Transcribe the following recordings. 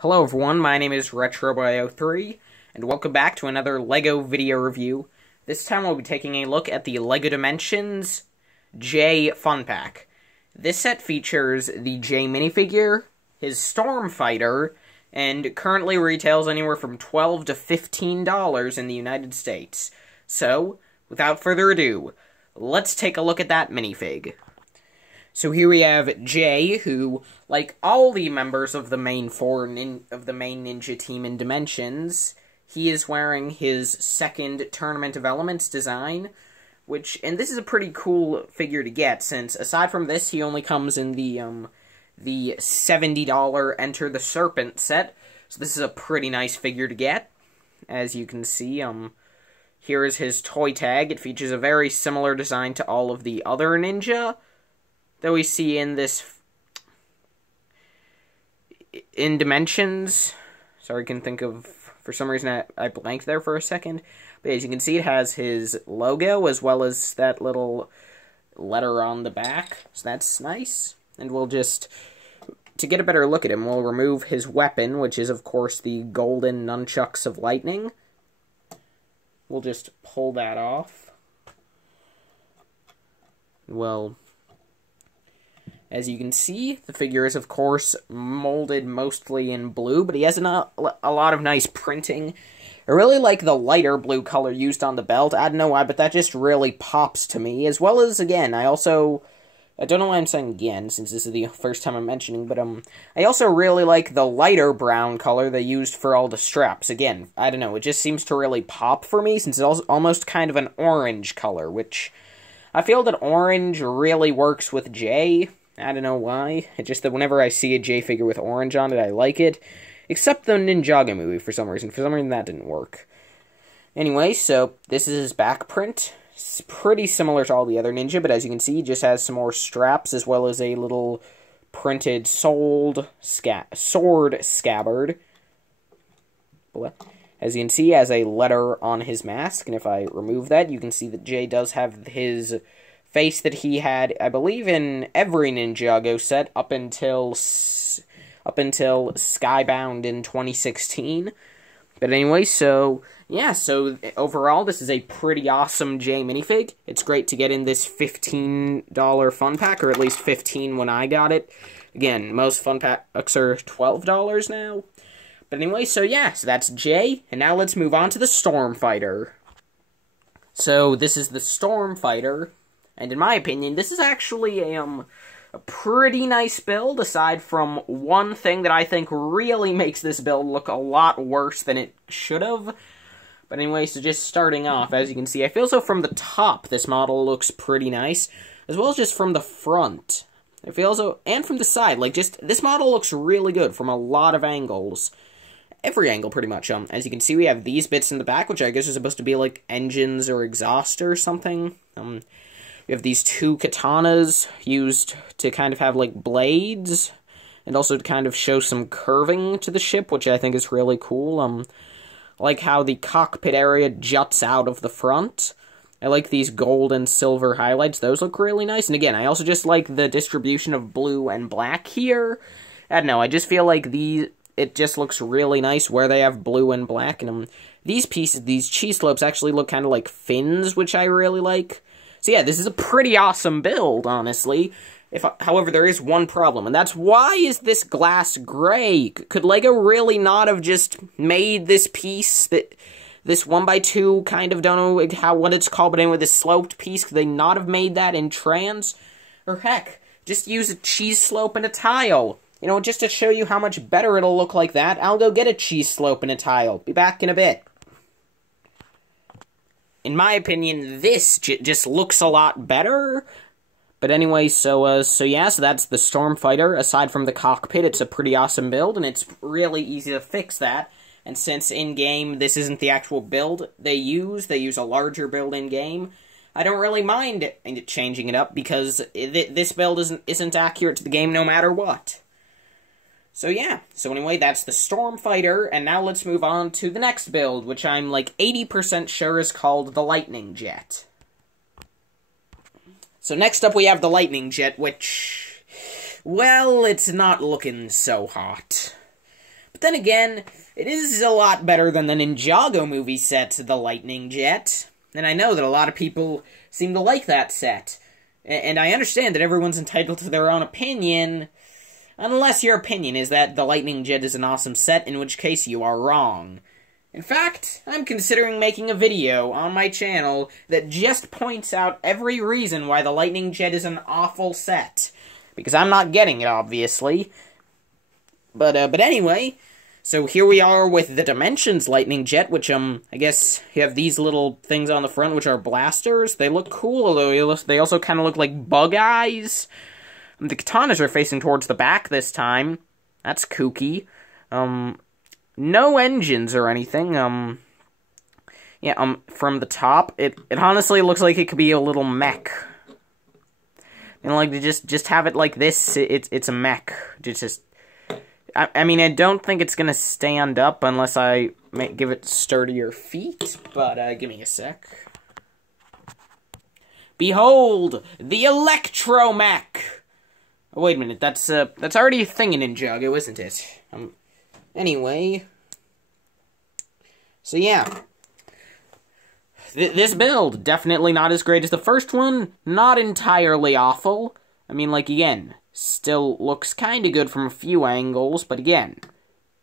Hello everyone, my name is RetroBoy03, and welcome back to another LEGO video review. This time we'll be taking a look at the LEGO Dimensions J Fun Pack. This set features the J minifigure, his Stormfighter, and currently retails anywhere from $12 to $15 in the United States. So, without further ado, let's take a look at that minifig. So here we have Jay, who, like all the members of the main Ninja team in Dimensions, he is wearing his second Tournament of Elements design, and this is a pretty cool figure to get, since aside from this, he only comes in the $70 Enter the Serpent set, so this is a pretty nice figure to get. As you can see, here is his toy tag. It features a very similar design to all of the other Ninja that we see in Dimensions. Sorry, I can think of, for some reason I blanked there for a second. But as you can see, it has his logo as well as that little letter on the back. So that's nice. And we'll just, to get a better look at him, we'll remove his weapon, which is of course the golden nunchucks of lightning. We'll just pull that off. Well, as you can see, the figure is, of course, molded mostly in blue, but he has a lot of nice printing. I really like the lighter blue color used on the belt. I don't know why, but that just really pops to me. As well as, again, I don't know why I'm saying again, since this is the first time I'm mentioning, but, I also really like the lighter brown color they used for all the straps. Again, I don't know, it just seems to really pop for me, since it's almost kind of an orange color, which I feel that orange really works with Jay. I don't know why. It's just that whenever I see a J figure with orange on it, I like it. Except the Ninjago movie, for some reason. For some reason, that didn't work. Anyway, so this is his back print. It's pretty similar to all the other Ninja, but as you can see, he just has some more straps, as well as a little printed sword scabbard. As you can see, he has a letter on his mask, and if I remove that, you can see that Jay does have his face that he had, I believe, in every Ninjago set up until Skybound in 2016. But anyway, so yeah, so overall, this is a pretty awesome J minifig. It's great to get in this $15 fun pack, or at least $15 when I got it. Again, most fun packs are $12 now. But anyway, so yeah, so that's J, and now let's move on to the Stormfighter. So this is the Stormfighter. And in my opinion, this is actually a pretty nice build, aside from one thing that I think really makes this build look a lot worse than it should have. But anyway, so just starting off, as you can see, I feel so from the top, this model looks pretty nice, as well as just from the front. I feel so, and from the side, like just, this model looks really good from a lot of angles. Every angle, pretty much. As you can see, we have these bits in the back, which I guess are supposed to be like engines or exhaust or something. We have these two katanas used to kind of have, like, blades, and also to kind of show some curving to the ship, which I think is really cool. I like how the cockpit area juts out of the front. I like these gold and silver highlights. Those look really nice. And again, I also just like the distribution of blue and black here. I don't know, I just feel like it just looks really nice where they have blue and black. And these pieces, these cheese slopes actually look kind of like fins, which I really like. So yeah, this is a pretty awesome build, honestly. However, there is one problem, and that's, why is this glass gray? Could LEGO really not have just made this piece, this 1x2, kind of, don't know what it's called, but anyway, this sloped piece, could they not have made that in trans? Or heck, just use a cheese slope and a tile. You know, just to show you how much better it'll look like that, I'll go get a cheese slope and a tile. Be back in a bit. In my opinion, this just looks a lot better. But anyway, so yeah, so that's the Stormfighter. Aside from the cockpit, it's a pretty awesome build, and it's really easy to fix that. And since in-game, this isn't the actual build they use a larger build in-game, I don't really mind changing it up, because this build isn't accurate to the game no matter what. So yeah, so anyway, that's the Stormfighter, and now let's move on to the next build, which I'm like 80% sure is called the Lightning Jet. So next up we have the Lightning Jet, which, well, it's not looking so hot. But then again, it is a lot better than the Ninjago movie set, the Lightning Jet. And I know that a lot of people seem to like that set. And I understand that everyone's entitled to their own opinion, unless your opinion is that the Lightning Jet is an awesome set, in which case you are wrong. In fact, I'm considering making a video on my channel that just points out every reason why the Lightning Jet is an awful set. Because I'm not getting it, obviously. But anyway, so here we are with the Dimensions Lightning Jet, which, I guess you have these little things on the front, which are blasters. They look cool, although they also kind of look like bug eyes. The katanas are facing towards the back this time. That's kooky. No engines or anything, from the top, it honestly looks like it could be a little mech. And, like, to just have it like this, it's a mech. I mean, I don't think it's gonna stand up unless I give it sturdier feet, but, give me a sec. Behold, the Electromech! Oh, wait a minute, that's already a thing in Ninjago, isn't it? Anyway, so yeah, this build, definitely not as great as the first one, not entirely awful. I mean, like, again, still looks kind of good from a few angles, but again,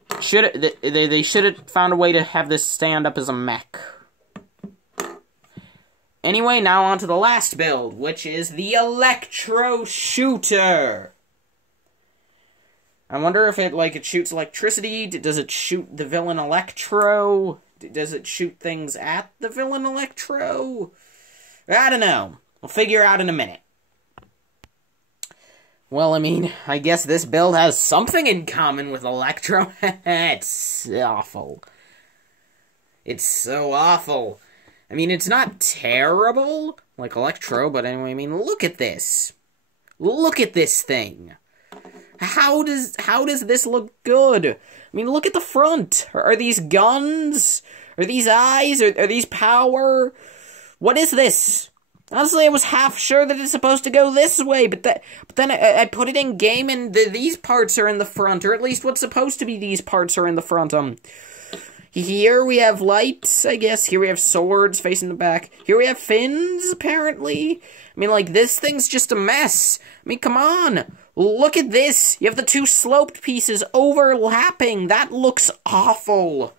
they should have found a way to have this stand up as a mech. Anyway, now on to the last build, which is the Electro Shooter. I wonder if it shoots electricity. Does it shoot the villain Electro? Does it shoot things at the villain Electro? I don't know. We'll figure out in a minute. Well, I mean, I guess this build has something in common with Electro. It's awful. It's so awful. I mean, it's not terrible like Electro, but anyway, I mean, look at this. Look at this thing. How does this look good? I mean, look at the front. Are these guns? Are these eyes? Are these power? What is this? Honestly, I was half sure that it's supposed to go this way, but then I put it in game and these parts are in the front, or at least what's supposed to be these parts are in the front. Here we have lights, I guess. Here we have swords facing the back. Here we have fins, apparently. I mean, like, this thing's just a mess. I mean, come on. Look at this! You have the two sloped pieces overlapping! That looks awful!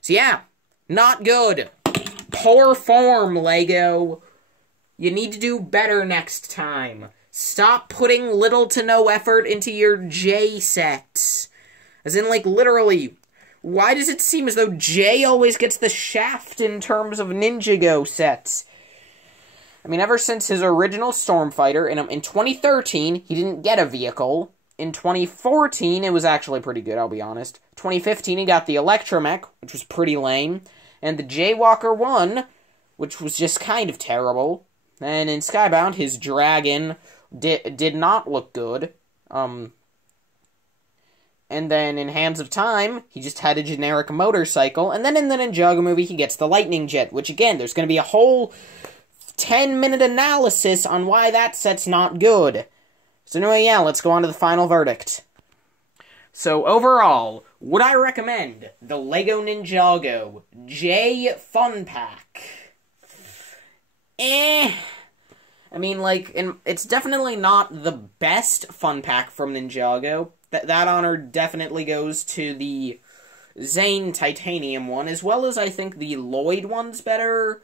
So yeah, not good. Poor form, LEGO. You need to do better next time. Stop putting little to no effort into your J sets. As in, like, literally, why does it seem as though J always gets the shaft in terms of Ninjago sets? I mean, ever since his original Stormfighter, in 2013, he didn't get a vehicle. In 2014, it was actually pretty good, I'll be honest. 2015, he got the Electromech, which was pretty lame. And the Jaywalker 1, which was just kind of terrible. And in Skybound, his Dragon did not look good. And then in Hands of Time, he just had a generic motorcycle. And then in the Ninjago movie, he gets the Lightning Jet, which again, there's going to be a whole 10-minute analysis on why that set's not good. So anyway, yeah, let's go on to the final verdict. So overall, would I recommend the LEGO Ninjago J Fun Pack? I mean, like, it's definitely not the best fun pack from Ninjago. That honor definitely goes to the Zane Titanium one, as well as I think the Lloyd one's better.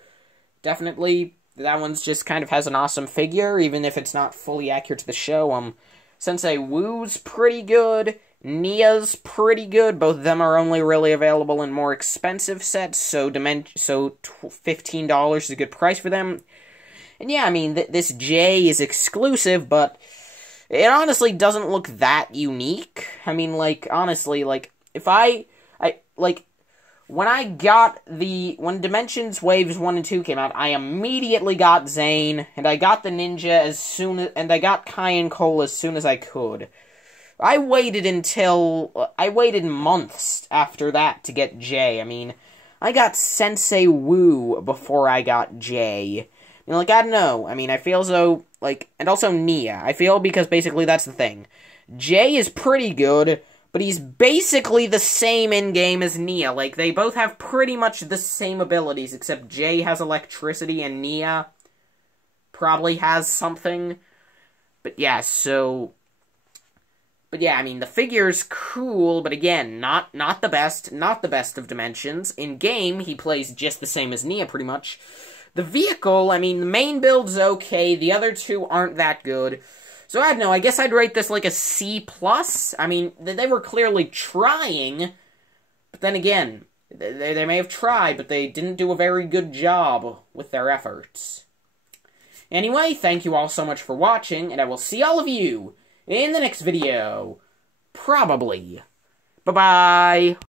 Definitely, that one's just kind of has an awesome figure, even if it's not fully accurate to the show. Sensei Wu's pretty good. Nia's pretty good. Both of them are only really available in more expensive sets, so $15 is a good price for them. And yeah, I mean, this J is exclusive, but it honestly doesn't look that unique. I mean, like, honestly, like, if when Dimensions Waves 1 and 2 came out, I immediately got Zane, and I got the Ninja and I got Kai and Cole as soon as I could. I waited months after that to get J. I mean, I got Sensei Wu before I got J. You know, like, I don't know. I mean, I feel as though, like, and also Nia. I feel because basically that's the thing. J is pretty good, but he's basically the same in-game as Nia. Like, they both have pretty much the same abilities, except Jay has electricity and Nia probably has something. But yeah, But yeah, I mean, the figure's cool, but again, not the best of Dimensions. In-game, he plays just the same as Nia, pretty much. The vehicle, I mean, the main build's okay, the other two aren't that good. So I don't know, I guess I'd rate this like a C+. I mean, they were clearly trying, but then again, they may have tried, but they didn't do a very good job with their efforts. Anyway, thank you all so much for watching, and I will see all of you in the next video. Probably. Bye-bye.